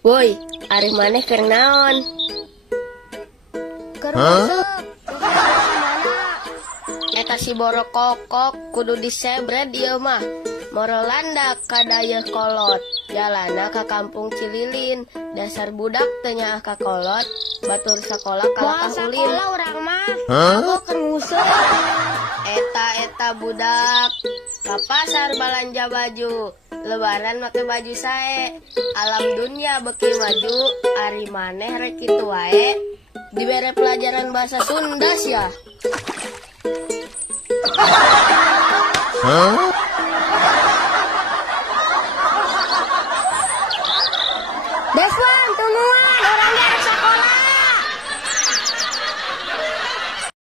Woi, ari maneh keur naon? Keur masuk. Mana? Eta si boro kokok kudu disebret ieu mah. Moro landak ka dayeuh kolot, jalana ka kampung Cililin. Dasar budak teu nyaah ka kolot, batur sakola ka lakah ulin. Sakola urang mah. Aku keur nguseup. Eta budak ka pasar balanja baju. Lebaran make baju sae. Alam dunia beuki maju, ari maneh rek kitu wae. Dibere pelajaran bahasa Sunda sia.